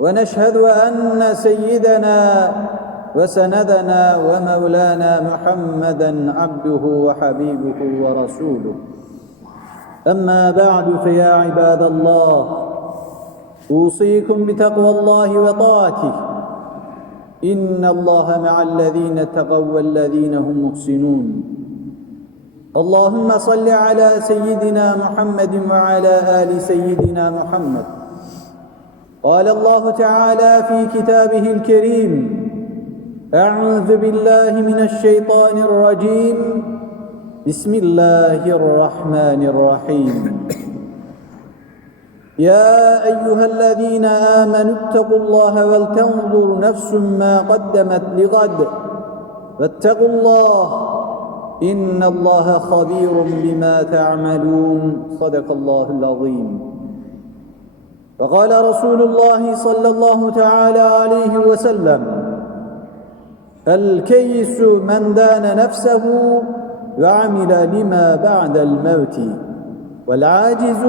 ونشهد أن سيدنا وسندنا ومولانا محمدا عبده وحبيبه ورسوله. أما بعد فيا عباد الله أوصيكم بتقوى الله وطاعته. إن الله مع الذين اتقوا والذين هم محسنون. اللهم صل على سيدنا محمد وعلى آل سيدنا محمد. قال الله تعالى في كتابه الكريم أعوذ بالله من الشيطان الرجيم. بسم الله الرحمن الرحيم. يا أيها الذين آمنوا اتقوا الله ولتنظر نفس ما قدمت لغد. واتقوا الله إن الله خبير بما تعملون. صدق الله العظيم. وقال رسول الله صلى الله تعالى عليه وسلم الكيس من دان نفسه وعمل لما بعد الموت والعاجز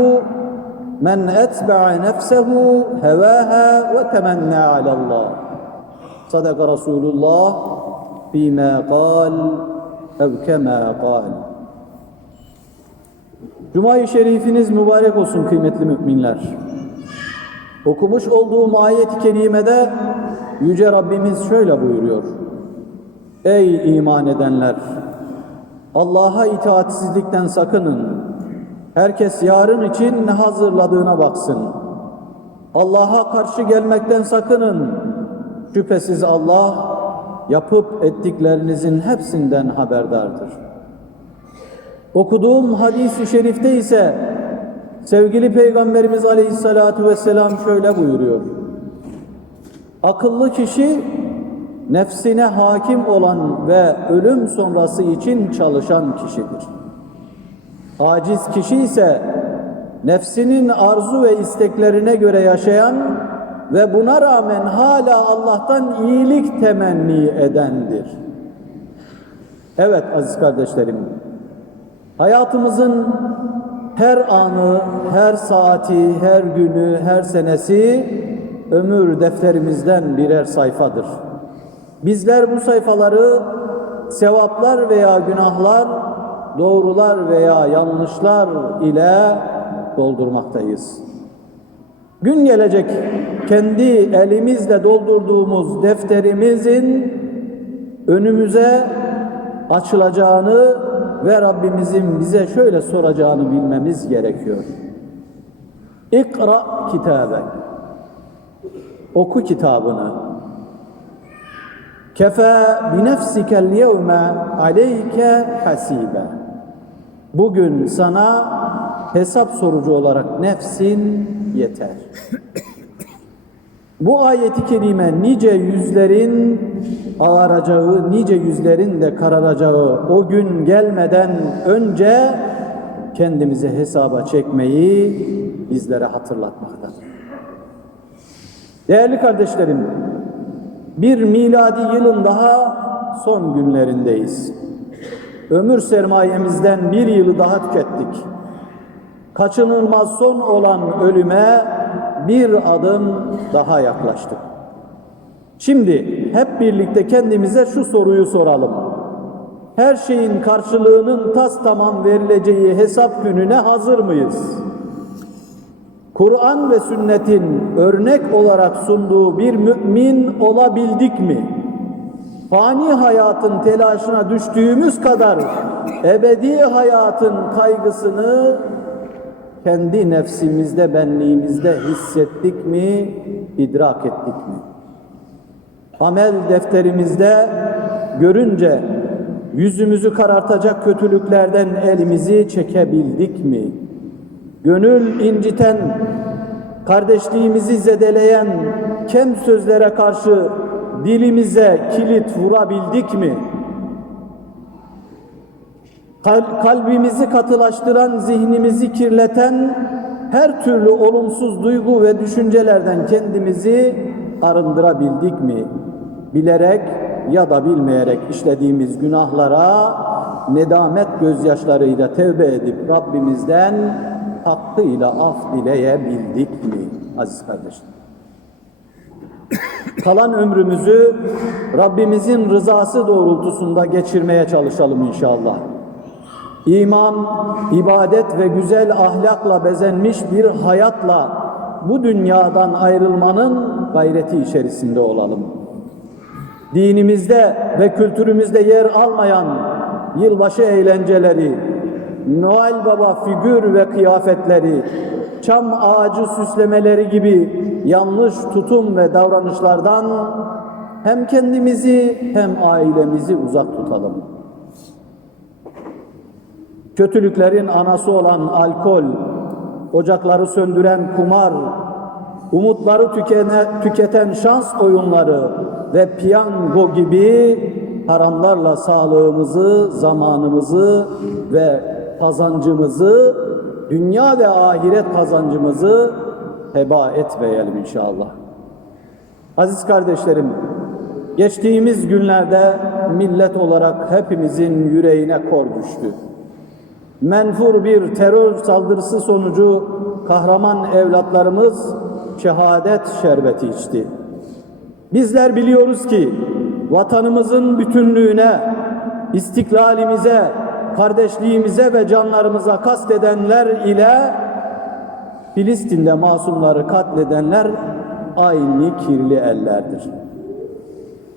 من أتبع نفسه هواها وتمنى على الله صدق رسول الله فيما قال أو كما قال Cuma-i Şerifiniz mübarek olsun kıymetli müminler. Okumuş olduğum ayet-i kerimede Yüce Rabbimiz şöyle buyuruyor. Ey iman edenler! Allah'a itaatsizlikten sakının. Herkes yarın için ne hazırladığına baksın. Allah'a karşı gelmekten sakının. Şüphesiz Allah yapıp ettiklerinizin hepsinden haberdardır. Okuduğum hadis-i şerifte ise sevgili Peygamberimiz Aleyhisselatü Vesselam şöyle buyuruyor. Akıllı kişi nefsine hakim olan ve ölüm sonrası için çalışan kişidir. Aciz kişi ise nefsinin arzu ve isteklerine göre yaşayan ve buna rağmen hala Allah'tan iyilik temenni edendir. Evet aziz kardeşlerim, hayatımızın her anı, her saati, her günü, her senesi ömür defterimizden birer sayfadır. Bizler bu sayfaları sevaplar veya günahlar, doğrular veya yanlışlar ile doldurmaktayız. Gün gelecek kendi elimizle doldurduğumuz defterimizin önümüze açılacağını ve Rabbimizin bize şöyle soracağını bilmemiz gerekiyor. İkra kitaben. Oku kitabını. Kefe bi nefsikel yevme aleyke hasibe. Bugün sana hesap sorucu olarak nefsin yeter. Bu ayeti kerime nice yüzlerin ağaracağı, nice yüzlerin de kararacağı o gün gelmeden önce kendimize hesaba çekmeyi bizlere hatırlatmaktadır. Değerli kardeşlerim, bir miladi yılın daha son günlerindeyiz. Ömür sermayemizden bir yılı daha tükettik. Kaçınılmaz son olan ölüme bir adım daha yaklaştık. Şimdi hep birlikte kendimize şu soruyu soralım. Her şeyin karşılığının tas tamam verileceği hesap gününe hazır mıyız? Kur'an ve sünnetin örnek olarak sunduğu bir mümin olabildik mi? Fani hayatın telaşına düştüğümüz kadar ebedi hayatın kaygısını kendi nefsimizde, benliğimizde hissettik mi, idrak ettik mi? Amel defterimizde görünce yüzümüzü karartacak kötülüklerden elimizi çekebildik mi? Gönül inciten, kardeşliğimizi zedeleyen kem sözlere karşı dilimize kilit vurabildik mi? Kal- kalbimizi katılaştıran, zihnimizi kirleten her türlü olumsuz duygu ve düşüncelerden kendimizi arındırabildik mi? Bilerek ya da bilmeyerek işlediğimiz günahlara nedamet gözyaşlarıyla tevbe edip Rabbimizden hakkıyla af dileyebildik mi aziz kardeşlerim? Kalan ömrümüzü Rabbimizin rızası doğrultusunda geçirmeye çalışalım inşallah. İman, ibadet ve güzel ahlakla bezenmiş bir hayatla bu dünyadan ayrılmanın gayreti içerisinde olalım. Dinimizde ve kültürümüzde yer almayan yılbaşı eğlenceleri, Noel Baba figür ve kıyafetleri, çam ağacı süslemeleri gibi yanlış tutum ve davranışlardan hem kendimizi hem ailemizi uzak tutalım. Kötülüklerin anası olan alkol, ocakları söndüren kumar, umutları tükene, tüketen şans oyunları ve piyango gibi haramlarla sağlığımızı, zamanımızı ve kazancımızı, dünya ve ahiret kazancımızı heba etmeyelim inşallah. Aziz kardeşlerim, geçtiğimiz günlerde millet olarak hepimizin yüreğine kor düştü menfur bir terör saldırısı sonucu kahraman evlatlarımız şehadet şerbeti içti. Bizler biliyoruz ki vatanımızın bütünlüğüne, istiklalimize, kardeşliğimize ve canlarımıza kastedenler ile Filistin'de masumları katledenler aynı kirli ellerdir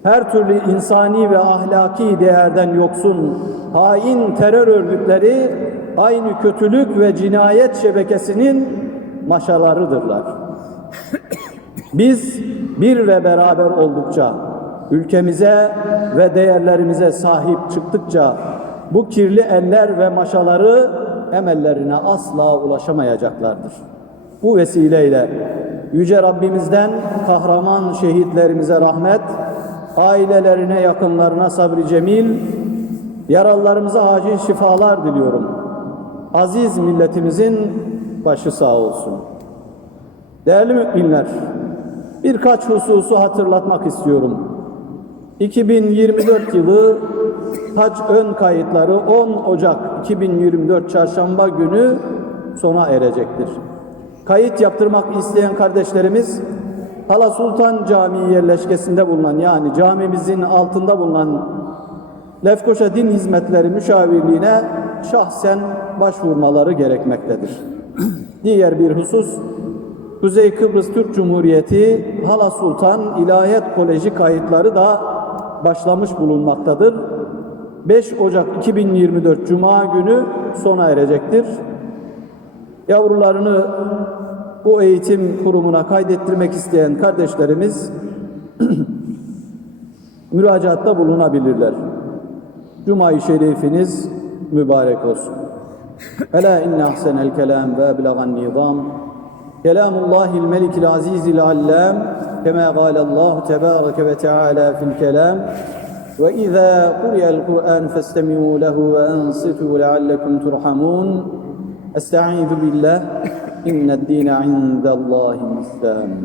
her türlü insani ve ahlaki değerden yoksun hain terör örgütleri aynı kötülük ve cinayet şebekesinin maşalarıdırlar. Biz bir ve beraber oldukça, ülkemize ve değerlerimize sahip çıktıkça bu kirli eller ve maşaları emellerine asla ulaşamayacaklardır. Bu vesileyle Yüce Rabbimizden kahraman şehitlerimize rahmet, ailelerine, yakınlarına sabri cemil, yaralılarımıza acil şifalar diliyorum. Aziz milletimizin başı sağ olsun. Değerli müminler, birkaç hususu hatırlatmak istiyorum. 2024 yılı hac ön kayıtları 10 Ocak 2024 çarşamba günü sona erecektir. Kayıt yaptırmak isteyen kardeşlerimiz Hala Sultan Camii yerleşkesinde bulunan yani camimizin altında bulunan Lefkoşa Din Hizmetleri Müşavirliğine şahsen başvurmaları gerekmektedir. Diğer bir husus Kuzey Kıbrıs Türk Cumhuriyeti Hala Sultan İlahiyat Koleji kayıtları da başlamış bulunmaktadır. 5 Ocak 2024 Cuma günü sona erecektir. Yavrularını bu eğitim kurumuna kaydettirmek isteyen kardeşlerimiz müracaatta bulunabilirler. Cuma-i Şerifiniz mübarek olsun. Ela inne ahsenel kelam ve eblegan nizam كلام الله الملك العزيز العلام كما قال الله تبارك وتعالى في الكلام وإذا قرئ القرآن فاستمعوا له وأنصتوا لعلكم ترحمون أستعيذ بالله إن الدين عند الله الإسلام